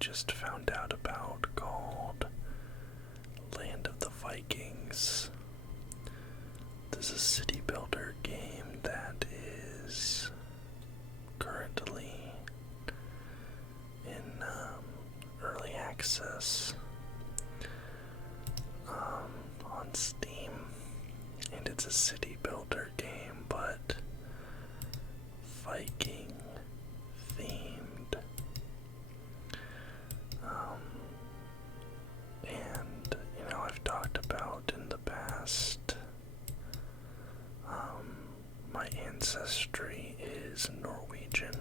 just found out about called Land of the Vikings. This is a city builder game that is currently in early access on Steam, and it's a city builder game, but Viking themed. And I've talked about in the past, my ancestry is Norwegian.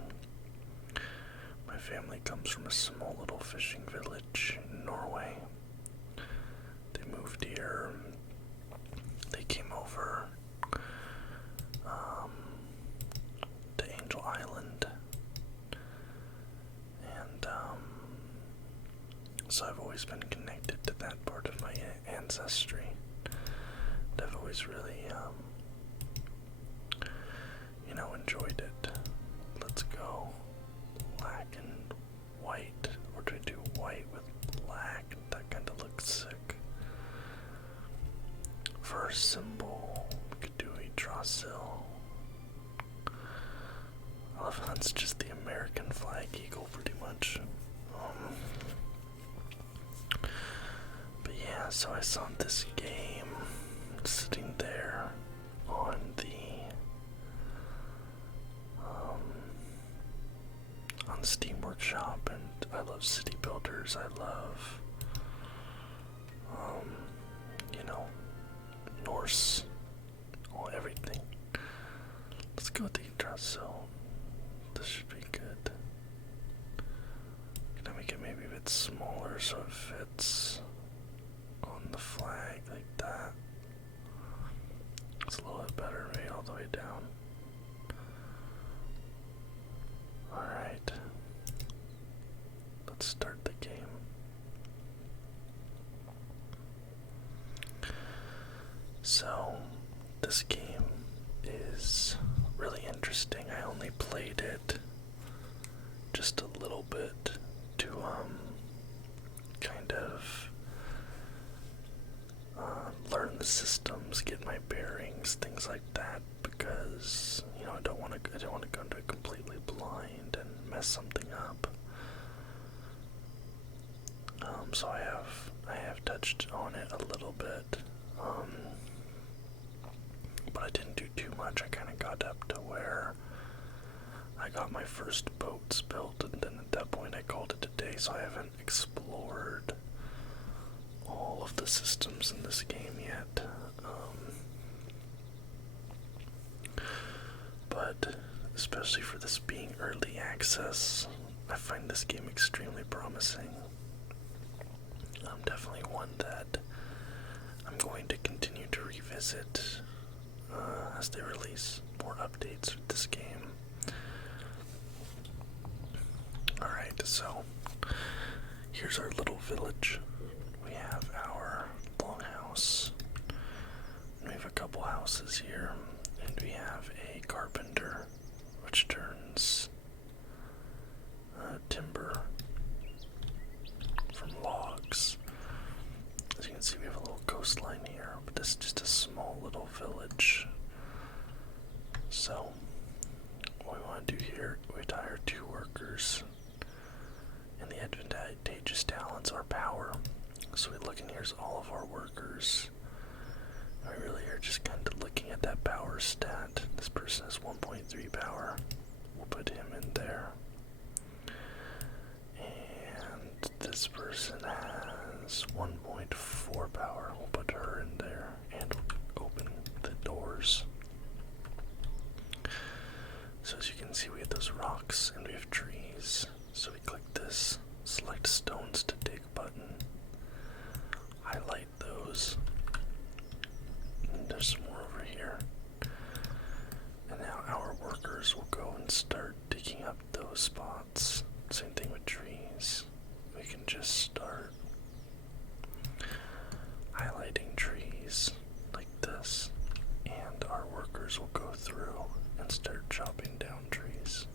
My family comes from a small little fishing village in Norway. They moved here. They came over to Angel Island, and so I've always been connected to that part of my ancestry. And I've always really enjoyed it. Let's go black and white, or do I do white with black? That kind of looks sick. For a symbol, we could do a Drasil. I love how that's just the American flag eagle, pretty much. But yeah, so I saw this game sitting there on the Steam Workshop, and I love city builders. I love Norse, everything. Let's go with the Drasil. This should be good. Can I make it maybe a bit smaller so it fits on the flag like that? It's a little bit better, maybe all the way down. Alright. Let's start the game. So, this game is really interesting. I only played it just a little bit to kind of learn the systems, get my bearings, things like that, because I don't want to go into it completely blind and mess something up. So I have touched on it a little bit, but I didn't do too much. I kind of got up to where I got my first boats built, and then at that point I called it a day, so I haven't explored all of the systems in this game yet. But especially for this being early access, I find this game extremely promising. Definitely one that I'm going to continue to revisit as they release more updates with this game. Alright, so here's our little village. We have our longhouse. We have a couple houses here, and we have a carpenter, which turns timber from logs. As you can see, we have a little coastline here, but this is just a small little village. So, what we want to do here, we hire 2 workers, and the advantageous talents are power. So we look in here's all of our workers. And we really are just kind of looking at that power stat. This person has 1.3 power. We'll put him in there. And this person has 1.4 power. We'll put her in there and open the doors. So as you can see, we have those rocks and we have trees. So we click this select stones to dig button, highlight those, and there's some more over here. And now our workers will go and start digging up those spots. Same thing with trees. We can just start highlighting trees like this, and our workers will go through and start chopping down trees.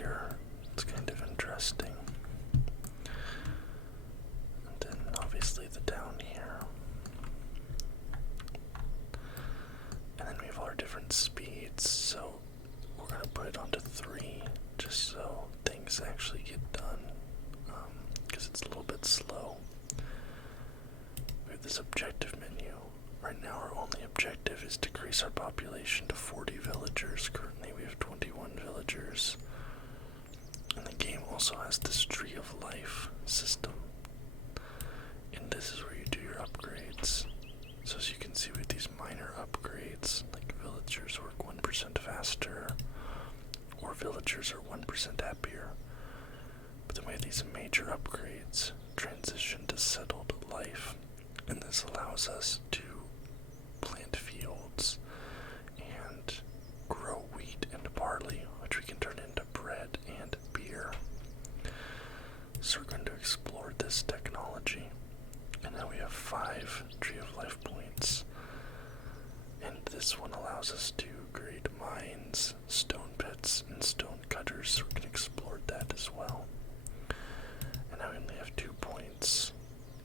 here. It's kind of interesting. And then obviously the down here. And then we have all our different speeds, so we're going to put it onto 3 just so things actually get done, because it's a little bit slow. We have this objective menu. Right now our only objective is to decrease our population to 40 villagers. Currently we have 21 villagers. And the game also has this tree of life system. And this is where you do your upgrades. So as you can see with these minor upgrades, like villagers work 1% faster, or villagers are 1% happier. But then we have these major upgrades, transition to settled life. And this allows us to plant fields and grow wheat and barley, which we can turn into bread and beer. So we're going to explore this technology. And now we have 5 Tree of Life points. And this one allows us to create mines, stone pits, and stone cutters, so we can explore that as well. And now we only have 2 points.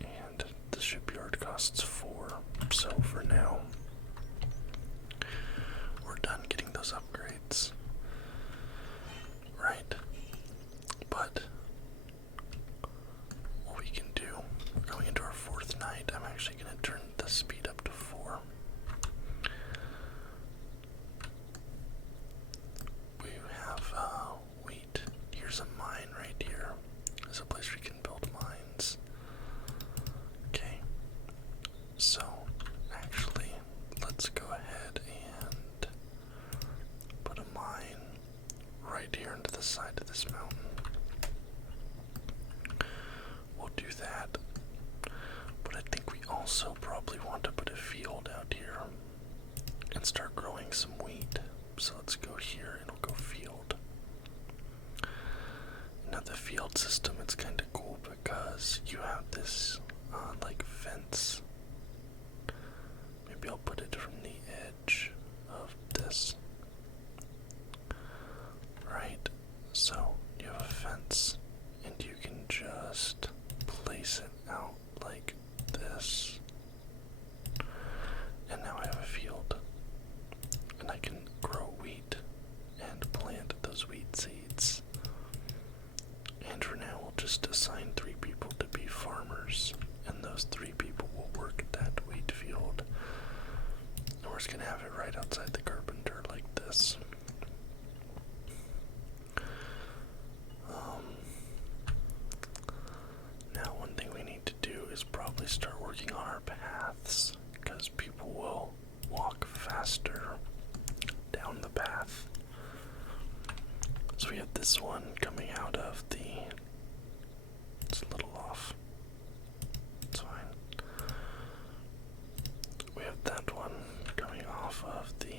And the shipyard costs 4. So for now, we're done getting those upgrades. Right. But what we can do, we're going into our 4th night. I'm actually going to turn the speed up to 4. We have wheat. Here's a mine right here. There's a place we can build mines. Okay. So, actually, let's go ahead and put a mine right here into the side of this mountain. We'll do that. But I think we also probably want to put a field out here and start growing some wheat. So let's go here and we'll go field. Now the field system, it's kind of cool because you have this like fence. Maybe I'll put it from the edge of this. Right, so you have a fence and you can just place it out like this. And now I have a field. And I can grow wheat and plant those wheat seeds. And for now we'll just assign 3 people to be farmers. And those 3 people will work that wheat field. And we're just going to have it right outside the carpenter like this. Now one thing we need to do is probably start working on our paths, because people will walk faster down the path. So we have this one coming out of the... It's a little off. It's fine. We have that one coming off of the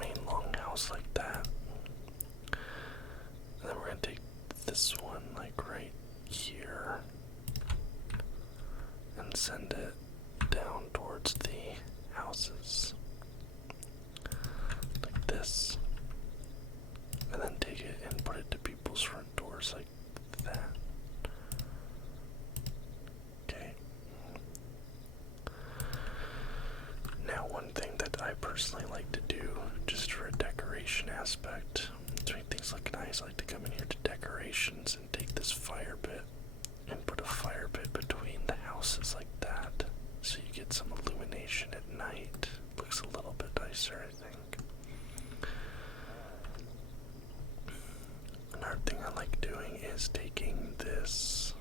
main longhouse like that. And then we're going to take this one like right here and send it down towards the houses like this, and then take it and put it to people's front doors like that. Okay. Now one thing that I personally like to do, just for a decoration aspect, to make things look nice, I like to come in here to decorations and take this fire pit and put a fire pit between the houses like that, so you get some illumination at night. Looks a little bit nicer, I think. Another thing I like doing is taking this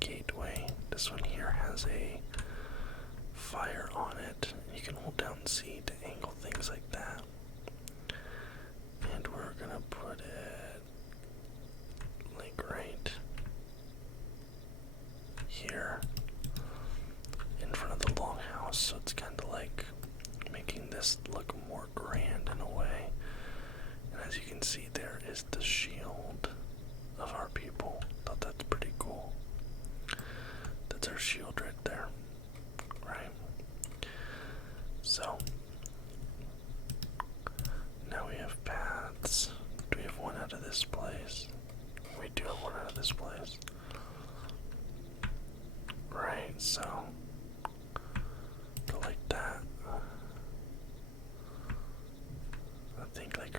gateway. This one here has a fire on it. You can hold down C to angle things like that. And we're gonna put it like right here in front of the longhouse, so it's kind of like making this look more grand in a way. And as you can see, there is the shield of our people. Thought that's pretty cool. That's our shield right there, right? So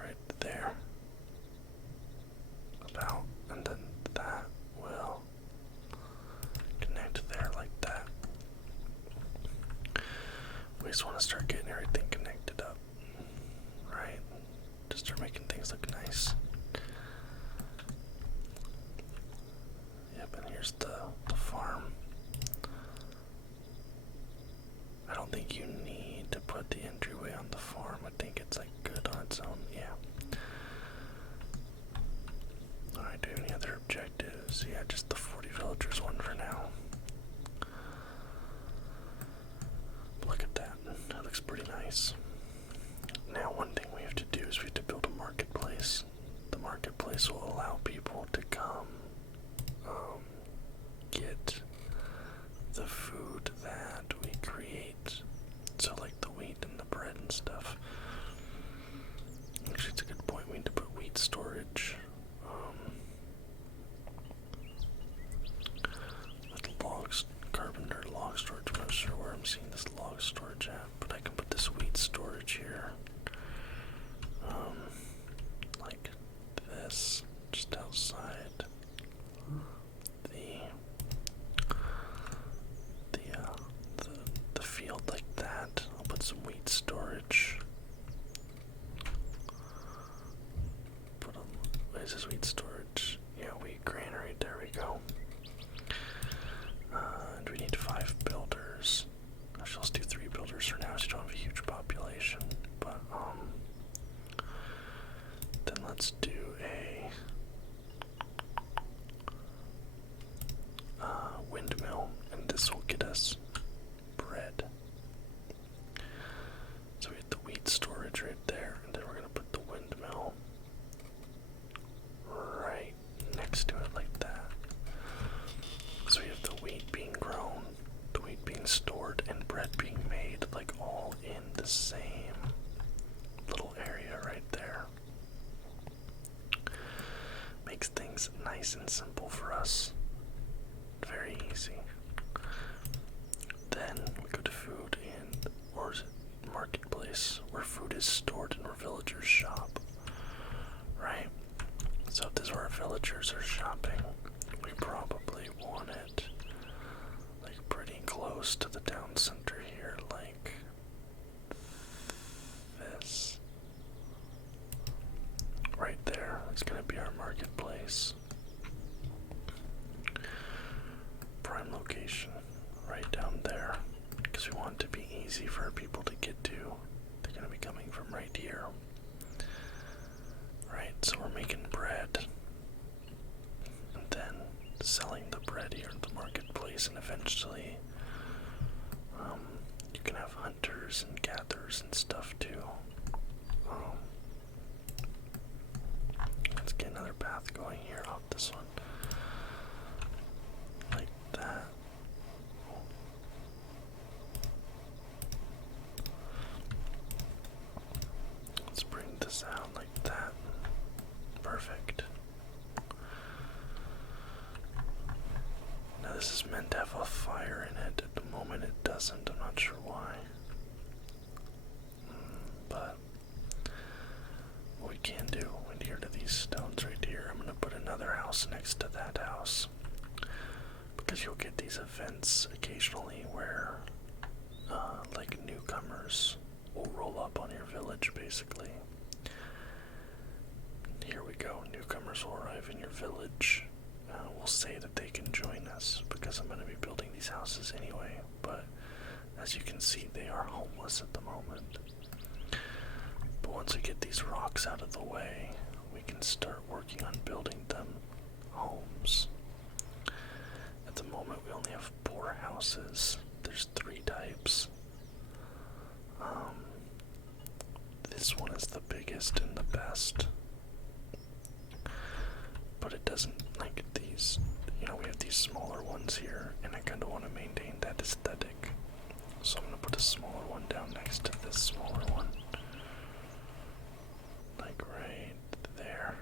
right there. About, and then that will connect there like that. We just want to start getting everything connected up, right? Just start making things look nice. Yep, and here's the farm. I don't think you need to put the entryway on the farm. I think it's like good on its own, yeah. Alright, do any other objectives? Yeah, just the 40 villagers one for now. Look at that. That looks pretty nice. Now, one thing we have to do is we have to build a marketplace. The marketplace will allow people to come get the food that we create. So, like the wheat and the bread and stuff. Actually, it's a good point. We need to put wheat storage. With logs, carpenter log storage. I'm not sure where I'm seeing this log storage at, but I can put this wheat storage here. Like this, just outside the field like that. I'll put some wheat storage. What is this wheat storage? Yeah, wheat granary, there we go. And we need 5 builders. Actually, let's do 3 builders for now so you don't have a huge population. But, then let's do a windmill, and this will get us bread. So we have the wheat storage right there, and then we're gonna put the windmill right next to it like that. So we have the wheat being grown, the wheat being stored, and bread being made, like all in the same little area right there. Makes things nice and simple for us. Very easy. Then we go to food and, or is it marketplace, where food is stored and where villagers shop. Right? So if this is where our villagers are shopping, we probably want it like pretty close to the town center here, like this. Right there is going to be our marketplace. Prime location, right down there, because we want it to be easy for people to get to. They're going to be coming from right here. Right, so we're making bread, and then selling the bread here at the marketplace, and eventually you can have hunters and gatherers and stuff too. Let's get another path going here off this one. Like that. Let's bring this out like that. Perfect. Now this is meant to have a fire in it. At the moment it doesn't. I'm not sure why. But what we can do, adhere to these stones right here. I'm going to put another house next to that house. Because you'll get these events occasionally where like newcomers will roll up on your village basically. Here we go, newcomers will arrive in your village. We'll say that they can join us because I'm going to be building these houses anyway, but as you can see they are homeless at the moment. But once we get these rocks out of the way, we can start working on building them homes. At the moment we only have 4 houses. There's 3 types. This one is the biggest and the best. But it doesn't like these, we have these smaller ones here, and I kind of want to maintain that aesthetic. So I'm going to put a smaller one down next to this smaller one. Like right there.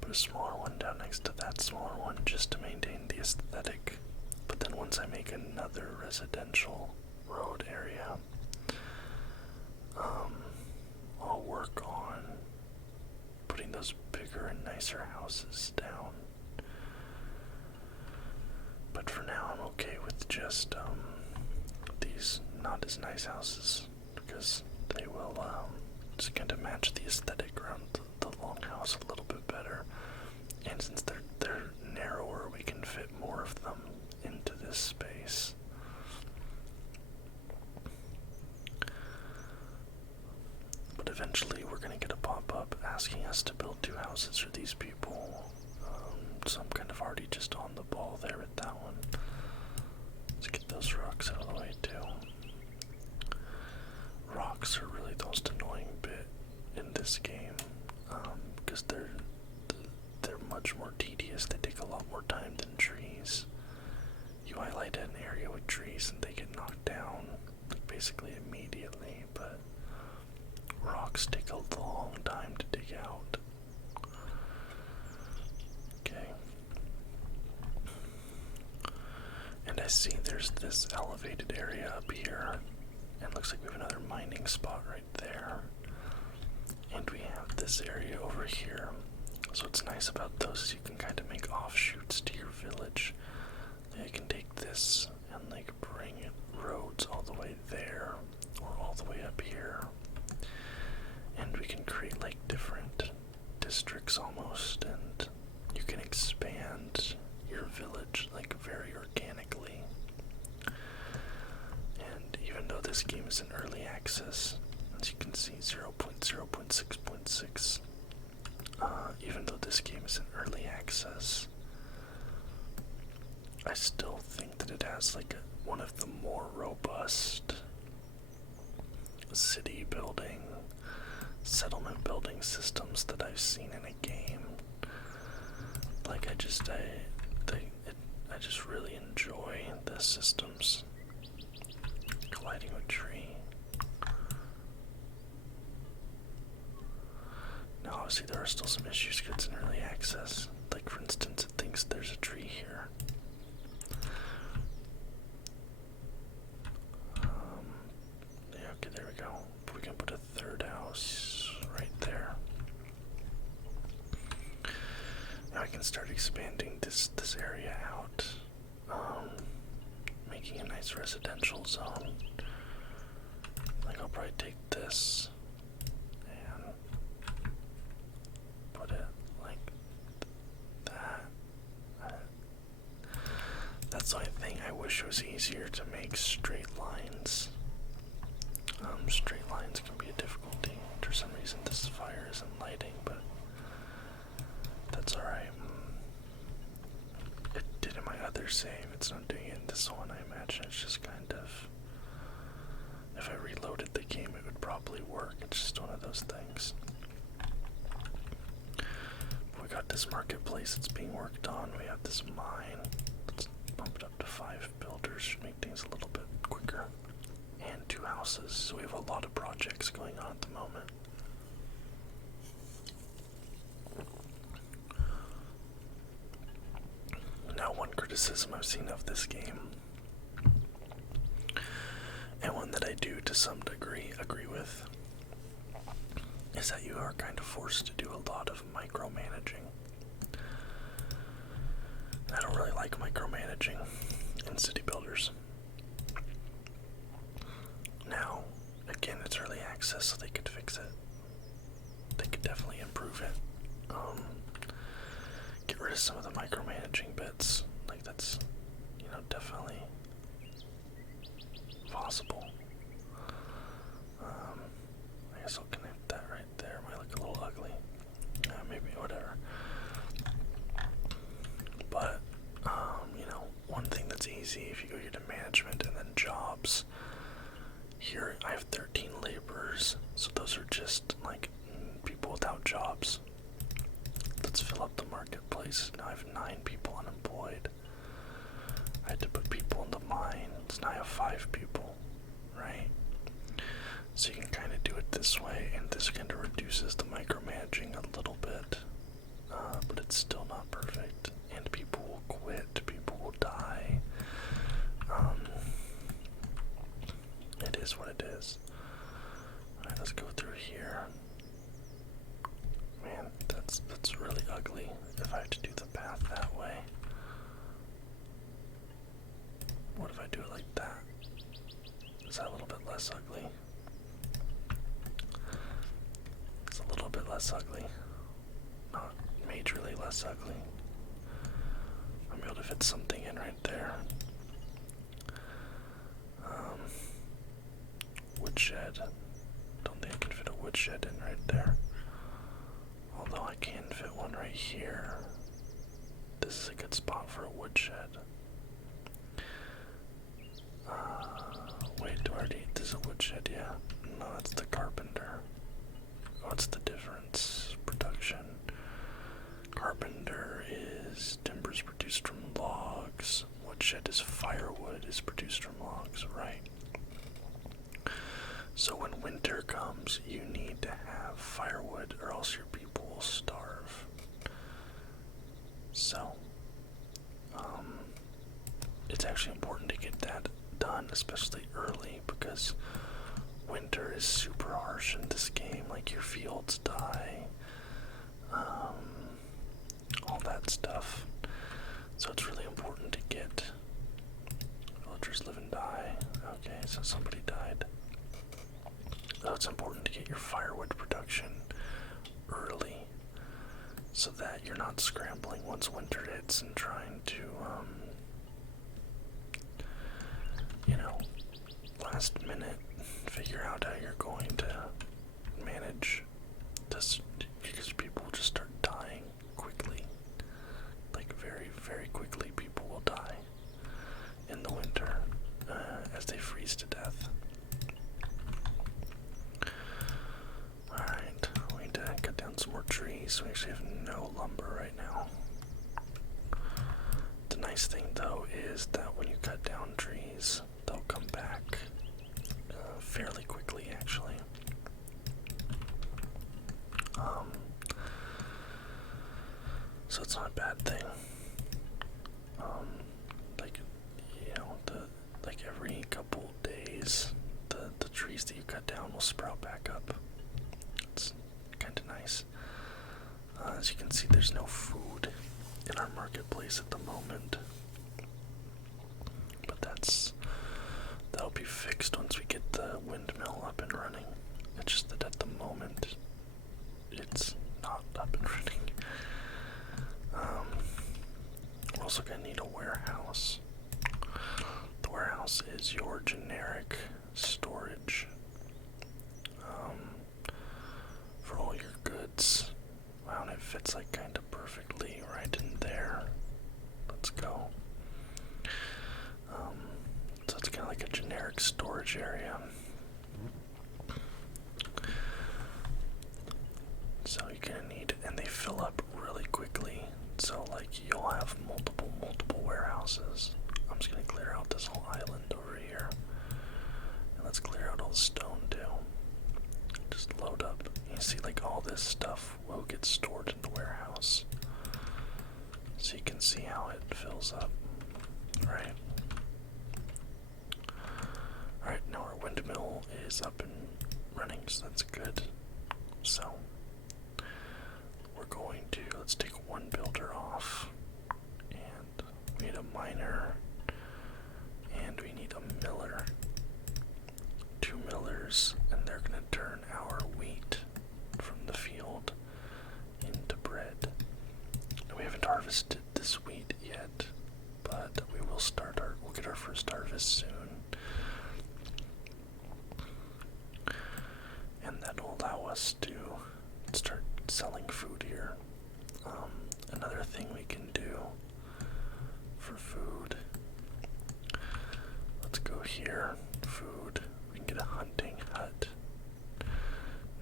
Put a smaller one down next to that smaller one just to maintain the aesthetic. But then once I make another residential road area, houses down. But for now, I'm okay with just these not as nice houses because they will just kind of match the aesthetic around the longhouse a little bit better. And since they're narrower, we can fit more of them into this space. But eventually we're going to get a pop-up asking us to build 2 houses for these people. So I'm kind of already just on the ball there with that one. Let's get those rocks out of the way too. Rocks are really the most annoying bit in this game because they're much more tedious. They take a lot more time than trees. You highlight an area with trees and they get knocked down like basically immediately, but rocks take a long time to dig out. Okay. And I see there's this elevated area up here. And looks like we have another mining spot right there. And we have this area over here. So what's nice about those is you can kind of make offshoots to your village. Like I can take this and like bring roads all the way there or all the way up here. And we can create like different districts almost, and you can expand your village like very organically. And even though this game is in early access, as you can see 0.0.6.6, even though this game is in early access, I still think that it has like one of the more robust city building, settlement building systems that I've seen in a game. Like I just really enjoy the systems. Colliding with tree. Now obviously there are still some issues because it's in early access. Like for instance, it thinks there's a tree here. Yeah, okay, there we go. We can put a third house right there. Now I can start expanding this area out, making a nice residential zone. Like I'll probably take this and put it like that. That's the only thing. I wish it was easier to make straight lines. Straight lines can be a difficulty. For some reason this fire isn't lighting, but that's alright. It did in my other save. It's not doing it in this one. I imagine it's just kind of, if I reloaded the game it would probably work. It's just one of those things. We got this marketplace that's being worked on. We have this mine. Let's bump it up to 5 builders. Should make things a little bit quicker. And 2 houses. So we have a lot of projects going on at the moment. Now, one criticism I've seen of this game, and one that I do to some degree agree with, is that you are kind of forced to do a lot of micromanaging. I don't really like micromanaging in city builders. Now, again, it's early access, so they could fix it. They could definitely improve it. Get rid of some of the micromanaging bits. Like that's, definitely possible. I guess I'll connect that right there. Might look a little ugly. Maybe whatever. But, one thing that's easy if you go here to management and then jobs. Here I have 13 laborers, so those are just like people without jobs. Let's fill up the marketplace. Now I have 9 people unemployed. I had to put people in the mines. Now I have 5 people, right? So you can kind of do it this way, and this kind of reduces the micromanaging a little bit, but it's still not perfect. And people will quit. People will die. It is what it is. Alright, let's go through here. Man, that's really ugly if I have to do the path that way. What if I do it like that? Is that a little bit less ugly? It's a little bit less ugly. Not majorly less ugly. I'm able to fit something in right there. Woodshed. Don't think I can fit a woodshed in right there. Although I can fit one right here. This is a good spot for a woodshed. Wait, do I already... This is a woodshed, yeah. No, that's the carpenter. What's the difference? Production. Carpenter is timbers produced from logs. Woodshed is firewood is produced from logs, right? So when winter comes, you need to have firewood or else your people will starve. So, it's actually important to get that done, especially early, because winter is super harsh in this game. Like, your fields die, all that stuff. So it's really important to get... Villagers live and die. Okay, so somebody died. So it's important to get your firewood production early so that you're not scrambling once winter hits and trying to, you know, last minute figure out how you're going to manage this, because people will just start dying quickly. Like, very, very quickly people will die in the winter as they freeze to death. Alright, we need to cut down some more trees. We actually have no lumber right now. The nice thing, though, is that when you cut down trees, they'll come back fairly quickly, actually. So it's not a bad thing. Like, you know, like every couple days, the trees that you cut down will sprout back up. It's kind of nice. As you can see, there's no food in our marketplace at the moment, but that'll be fixed once we get the windmill up and running. It's just that at the moment it's not up and running. We're also gonna need a warehouse. The warehouse is your generic storage for all your goods. Wow, and it fits like kind of perfectly right in there. Let's go. So it's kind of like a generic storage area. So you're gonna need, and they fill up really quickly. So like you'll have multiple warehouses. I'm just gonna clear out this whole island over here, and let's clear out all the stone too. Just load up. You see, like, all this stuff will get stored in the warehouse, so you can see how it fills up. Right. Alright, now our windmill is up and running, so that's good. So we're going to, let's take one builder off, and we need a miner, and we need a miller. 2 millers, and they're going to turn our wheat from the field into bread. And we haven't harvested this wheat yet, but we'll get our first harvest soon. And that'll allow us to start selling food here. Another thing we can do for food, let's go here, food, we can get a hunting hut.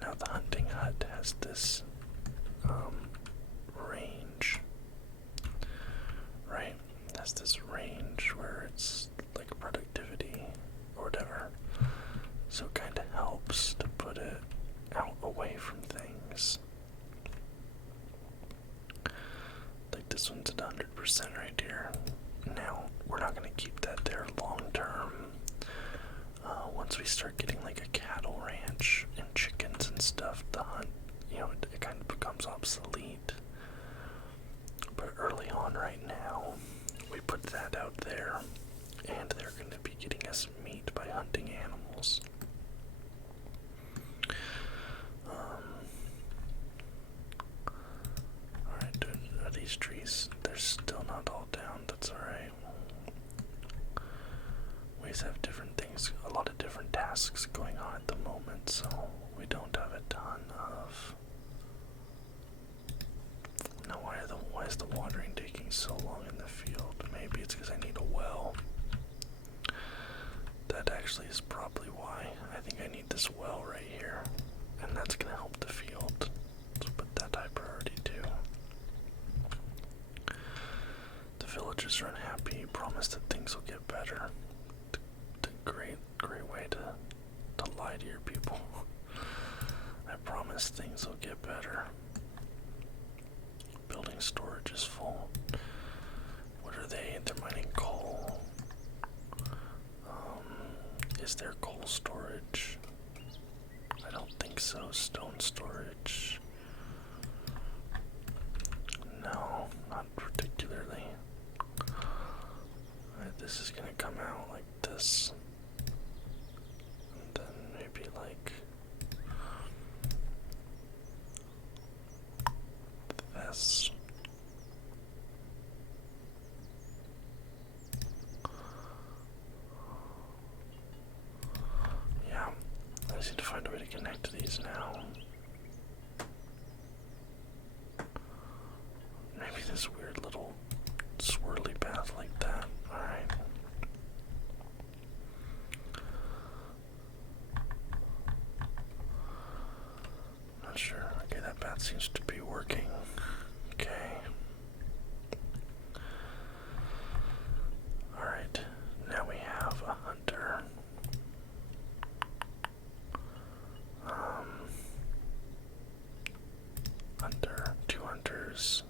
Now the hunting hut has this range, right? It has this range where it's like productivity or whatever, so it kind of helps to put it out away from things. Like this one's at 100% right here. Now, we're not going to keep that there long term. Once we start getting like a cattle ranch and chickens and stuff, the hunt, you know, it kind of becomes becomes obsolete. But early on right now, we put that out there, and they're going to be getting us meat by hunting animals. Alright, are these trees, they're still not all down, that's alright. We just have different things, a lot of different tasks going on at the moment, so we don't have a ton of... Now why is the watering taking so long in the field? Maybe it's because I need a well. That actually is probably why. I think I need this well right here, and that's going to help the field. Let's put that high priority too. The villagers are unhappy. You promise that things will get better. The great way to lie to your people. I promise things will get better. Building storage is full. What are they? They're mining coal. Is there coal storage? I don't think so. Stone storage. No, not particularly. Alright, this is gonna come out like this. And then maybe like this. Yeah, I just need to find a way to connect to these now. Maybe this weird little swirly path like that. Alright. Not sure. Okay, that path seems to be working. Okay. Alright, now we have a hunter. Hunter, 2 hunters,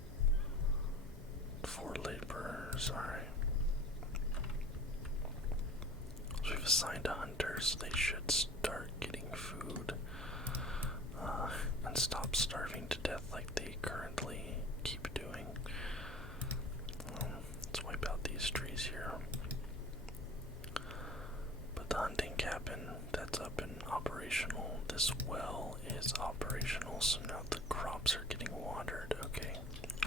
4 laborers, alright. So we've assigned a hunter, so they should start getting food and stop starving to death like they currently keep doing. Let's wipe out these trees here. But the hunting cabin, that's up and operational. This well is operational, so now the crops are getting watered. Okay,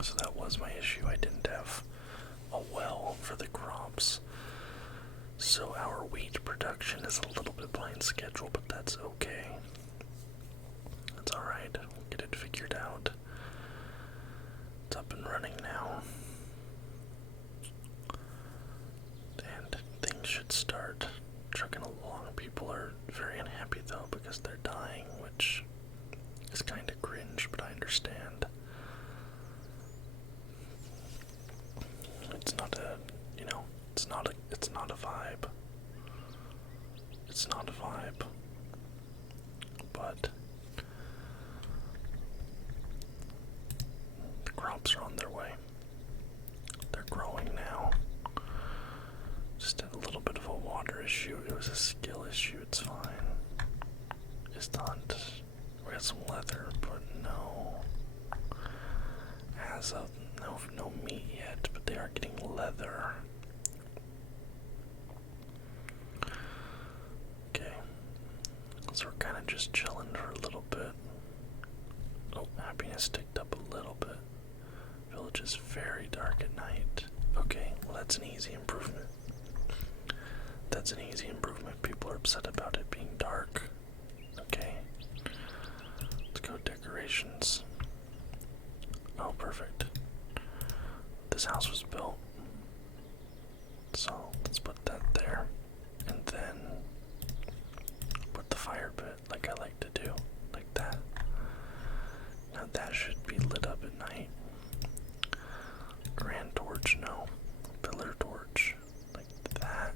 so that was my issue. I didn't have a well for the crops. So our wheat production is a little bit behind schedule, but that's okay. That's alright. We'll get it figured out. It's up and running now. And things should start trucking along. People are very unhappy though because they're dying, which is kind of cringe, but I understand. It's not a, it's not a vibe. It's not a vibe. But the crops are on their way. They're growing now. Just had a little bit of a water issue. It was a skill issue. It's fine. Is the hunt. We got some leather, but no. As of no meat yet, but they are getting leather. Okay. So we're kind of just chilling for a little bit. Oh, happiness ticked up a little bit. Village is very dark at night. Okay, well that's an easy improvement. That's an easy improvement. People are upset about it being dark. Okay. Let's go decorations. Oh, perfect. This house was built. So let's put that there. And then put the fire pit like I like to do. Like that. Now that should be lit up at night. Grand torch, no. Pillar torch. Like that.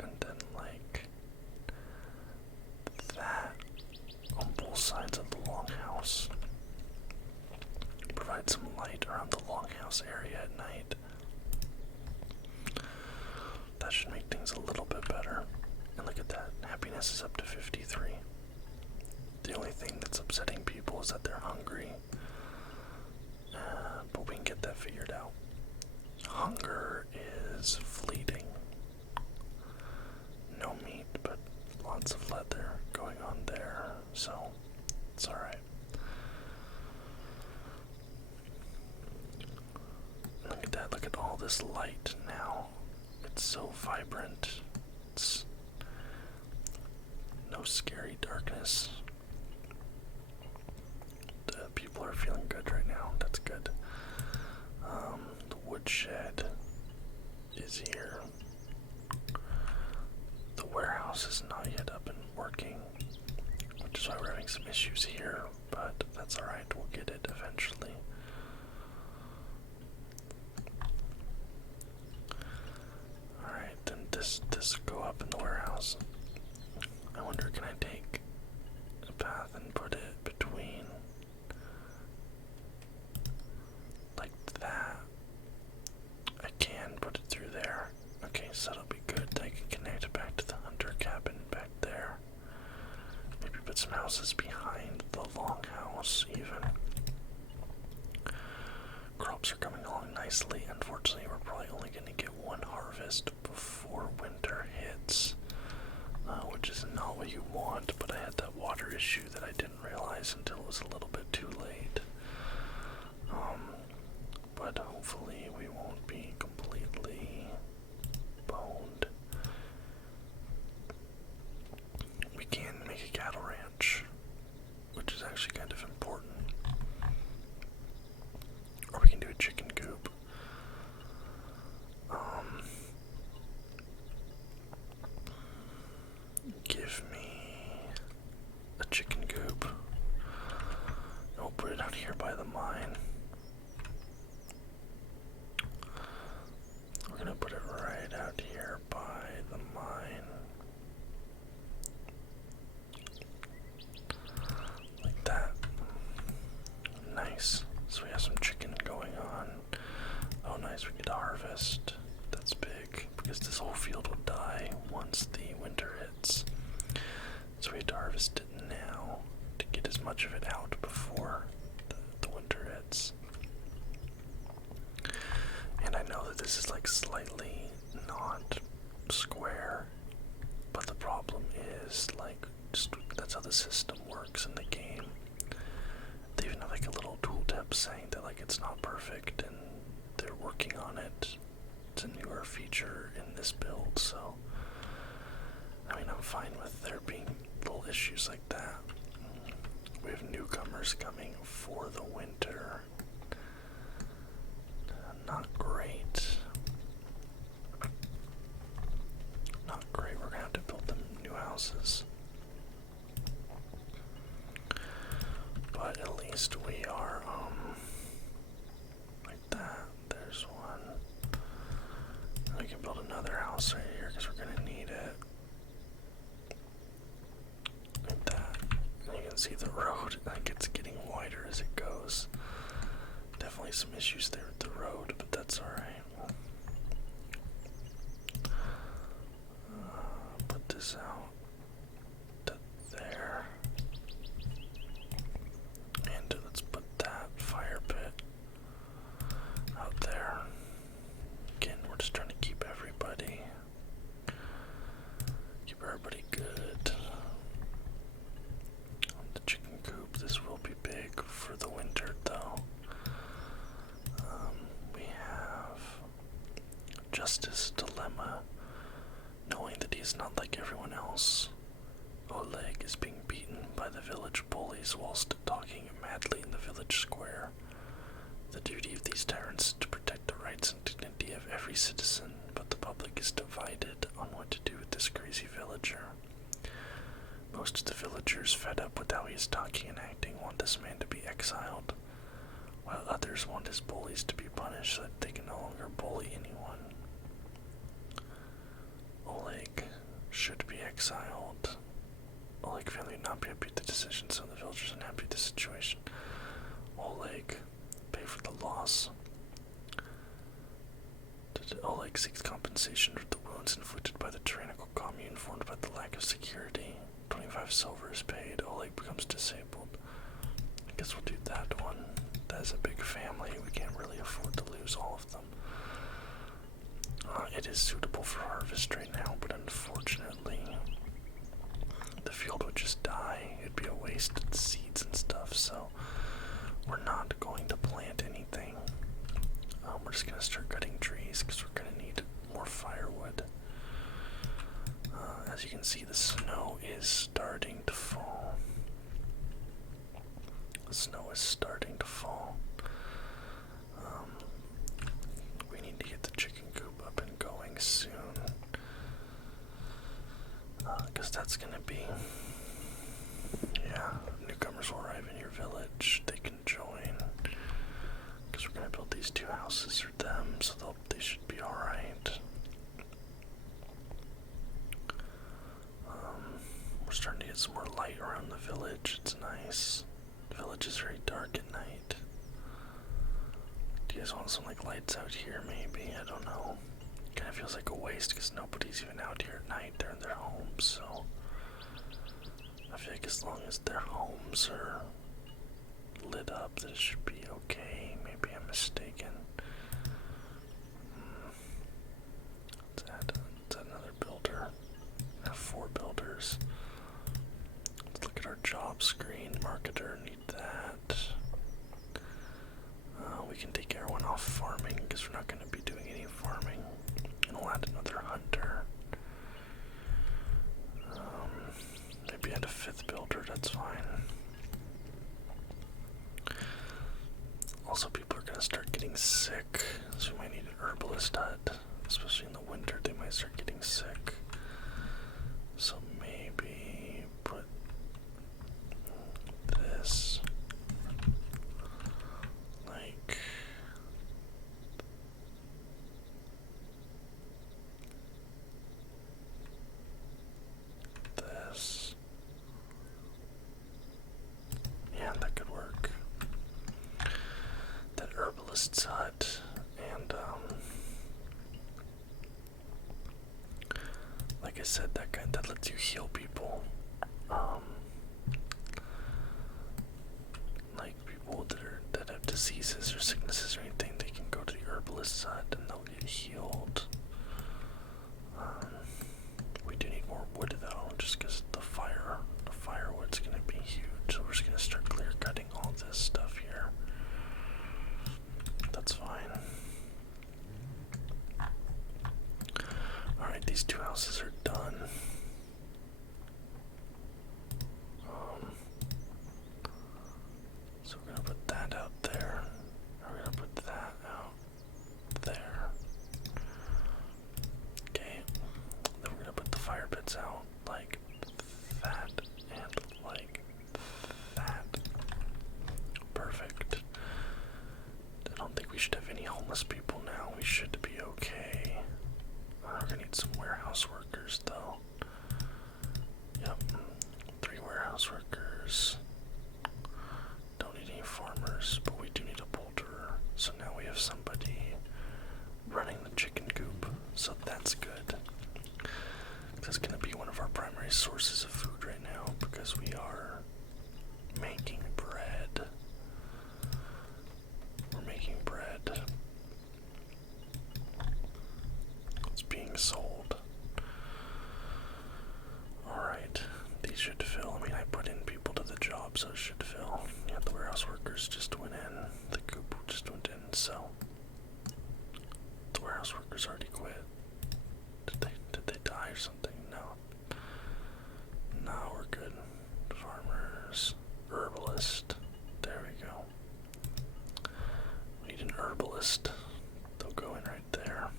And then like that on both sides of the longhouse. Provide some light around the longhouse area at night. That should make things a little bit better. And look at that, happiness is up to 53. The only thing that's upsetting people is that they're hungry. But we can get that figured out. Hunger is fleeting. No meat, but lots of leather going on there, so it's alright. Look at that, look at all this light now. It's so vibrant. It's no scary darkness. The people are feeling good right now. That's good. The woodshed is here. The warehouse is not yet up and working, which is why we're having some issues here, but that's alright. We'll get it eventually. Alright, then this go up in the warehouse. I wonder, can I take a path and put it between like that? I can put it through there. Okay, so that'll be good. I can connect it back to the hunter cabin back there. Maybe put some houses behind the longhouse even. Crops are coming along nicely. Unfortunately, we're probably only going to get one harvest before winter hits, which is not what you want, but I had that water issue that I didn't realize until it was a little bit too late. But hopefully we won't be completely boned. We can make a cattle ranch, which is actually kind of important. Or we can do a chicken coop. Give me a chicken coop. I'll put it out here by the mine. We're gonna put it right out here by the mine. Like that. Nice. So we have some chicken going on. Oh nice, we get to harvest. That's big, because this whole field will die once the winter hits. So we have to harvest it now to get as much of it out before the winter hits. And I know that this is like slightly not square, but the problem is like that's how the system works in the game. They even have like a little tooltip saying that like it's not perfect and they're working on it. It's a newer feature in this build, so I mean I'm fine with there being little issues like that. We have newcomers coming for the winter. Not great. Not great. We're gonna have to build them new houses. But at least we are, like that. There's one. And we can build another house right here because we're gonna need it. Like that. And you can see the road, like it's getting wider as it goes. Definitely some issues there with the road, but that's alright. Put this out to there. And let's put that fire pit out there. Again, we're just trying to keep everybody good. The chicken coop, this will be big for the winter though. We have Justice Dilemma, knowing that he's not like everyone else. Oleg is being beaten by the village bullies whilst talking madly in the village square. The duty of these tyrants is to protect the rights and dignity of every citizen, but the public is divided on what to do with this crazy villager. Most of the villagers, fed up with how he is talking and acting, want this man to be exiled, while others want his bullies to be punished so that they can no longer bully anyone. Oleg should be exiled. Oleg family would not be happy with the decision, so the villagers are unhappy with the situation. Oleg, pay for the loss. Oleg seeks compensation for the wounds inflicted by the tyrannical commune formed by the lack of security. 25 silver is paid. Oleg leg becomes disabled. I guess we'll do that one. That is a big family. We can't really afford to lose all of them. It is suitable for harvest right now, but unfortunately, the field would just die. It'd be a waste of seeds and stuff, so we're not going to plant anything. We're just going to start cutting trees because we're going to need more firewood. As you can see, the snow is starting to fall. The snow is starting to fall. We need to get the chicken coop up and going soon. Because that's going to be... Yeah, newcomers will arrive in your village. They can join. Because we're going to build these 2 houses for them, so they should be alright. We're starting to get some more light around the village. It's nice. The village is very dark at night. Do you guys want some like lights out here maybe? I don't know. Kind of feels like a waste because nobody's even out here at night. They're in their homes, so I feel like as long as their homes are lit up, that it should be okay. Maybe I'm mistaken. Let's add another builder. I have 4 builders. Let's look at our job screen. Marketer, need that. We can take everyone off farming because we're not going to be doing any farming. And we'll add another hunter. Maybe add a 5th builder, that's fine. Also, people are going to start getting sick, so we might need an herbalist hut. Especially in the winter, they might start getting sick. So maybe put this like this. Yeah, that could work. That herbalist's hut, and like I said, that lets you heal people. Like people that have diseases or sicknesses or anything, they can go to the herbalist's hut and they'll get healed. We do need more wood though, just because the firewood's gonna be huge. So we're just gonna start clear cutting all this stuff here. That's fine. Alright, these 2 houses are done. So we're gonna put that out there. We're gonna put that out there. Okay. Then we're gonna put the fire pits out like that and like that. Perfect. I don't think we should have any homeless people now. We should be okay. We're gonna need some warehouse workers though. Yep. 3 warehouse workers. Don't need any farmers, but we do need a poulterer. So now we have somebody running the chicken coop. So that's good. That's gonna be one of our primary sources of food right now because we are making bread. We're making bread. It's being sold. Alright, these should fill. I mean, I put in people to the job, so it should fill. Yeah, the warehouse workers just went in. The coop just went in, so the warehouse workers already quit. Did they die or something? No. No, we're good. Farmers. Herbalist. There we go. We need an herbalist. They'll go in right there.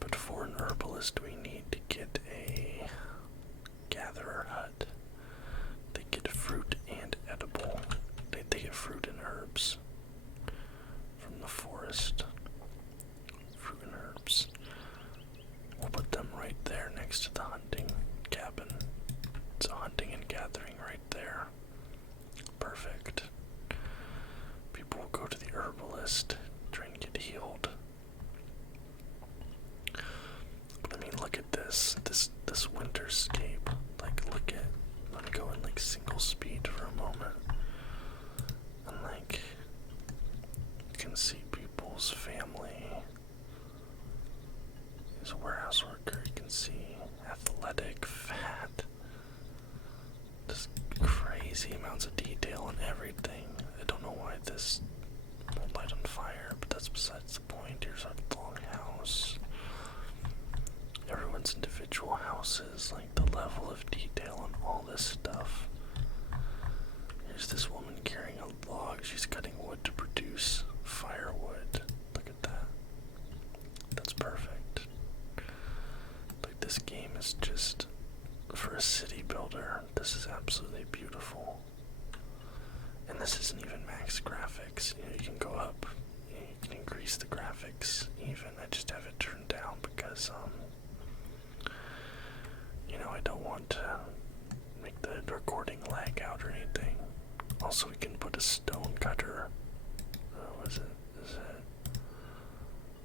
But for an herbalist, we need to get a gatherer hut. They get fruit and edible. They get fruit and herbs from the forest. Fruit and herbs. We'll put them right there next to the hunting cabin. So hunting and gathering right there. Perfect. People will go to the herbalist, try and get healed. But I mean, look at this winterscape. Like, look at want to go in like single speed for a moment. And like, you can see people's family. He's a warehouse worker, you can see athletic, fat. Just crazy amounts of detail on everything. I don't know why this won't light on fire, but that's besides the point. Here's our long house. Everyone's individual houses, like the level of detail on all this stuff. Here's this woman carrying a log. She's cutting wood to produce firewood. Look at that. That's perfect. Like, this game is just, for a city builder, this is absolutely beautiful. And this isn't even max graphics. You know, you can go up, you can increase the graphics even. I just have it turned down because, you know, I don't want to make the recording lag out or anything. Also, we can put a stone cutter. What is it? Is it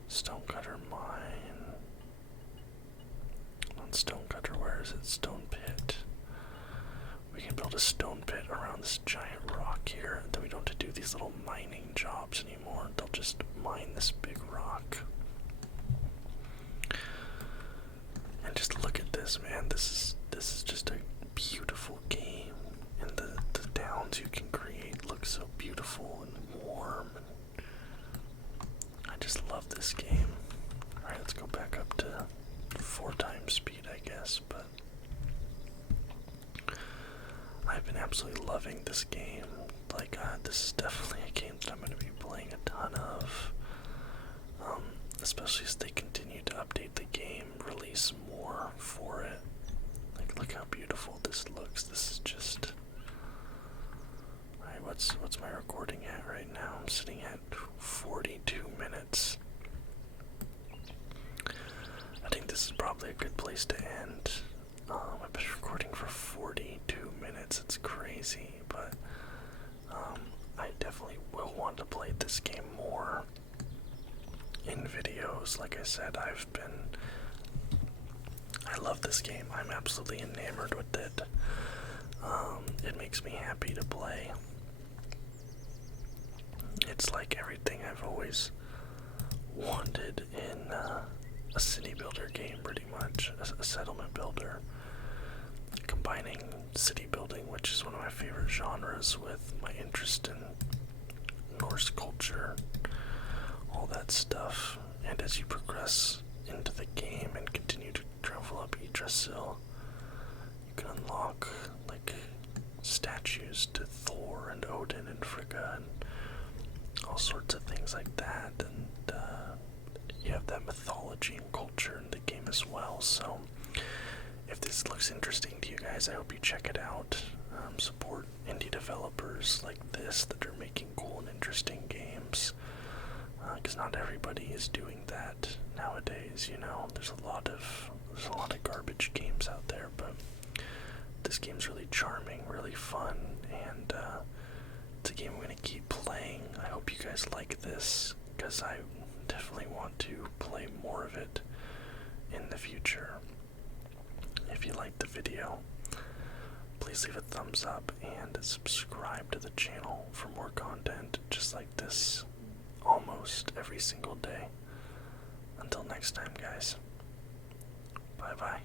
stone cutter mine? Not stone cutter, where is it? Stone pit. We can build a stone pit around this giant rock here, and then we don't have to do these little mining jobs anymore. They'll just mine this big rock. And just look at this, man. This is just a beautiful game, and the towns you can create look so beautiful and warm. And I just love this game. All right, let's go back up to 4 times speed, I guess. But I've been absolutely loving this game. Like, this is definitely a game that I'm going to be playing a ton of. Especially as they continue to update the game, release more for it. Like, look how beautiful this looks. This is just... Alright, what's my recording at right now? I'm sitting at 42 minutes. I think this is probably a good place to end. I've been recording for 42 minutes. It's crazy, but I definitely will want to play this game more in videos. Like I said, I love this game. I'm absolutely enamored with it. It makes me happy to play. It's like everything I've always wanted in a city builder game, pretty much. A settlement builder. Combining city building, which is one of my favorite genres, with my interest in Norse culture, all that stuff. And as you progress into the game and continue to travel up Yggdrasil, you can unlock like statues to Thor and Odin and Frigga and all sorts of things like that. And you have that mythology and culture in the game as well. So if this looks interesting to you guys, I hope you check it out. Support indie developers like this that are making cool and interesting games. Because not everybody is doing that nowadays, you know. There's a lot of garbage games out there, but this game's really charming, really fun, and it's a game I'm going to keep playing. I hope you guys like this, because I definitely want to play more of it in the future. If you liked the video, please leave a thumbs up and subscribe to the channel for more content just like this almost every single day. Until next time, guys. Bye-bye.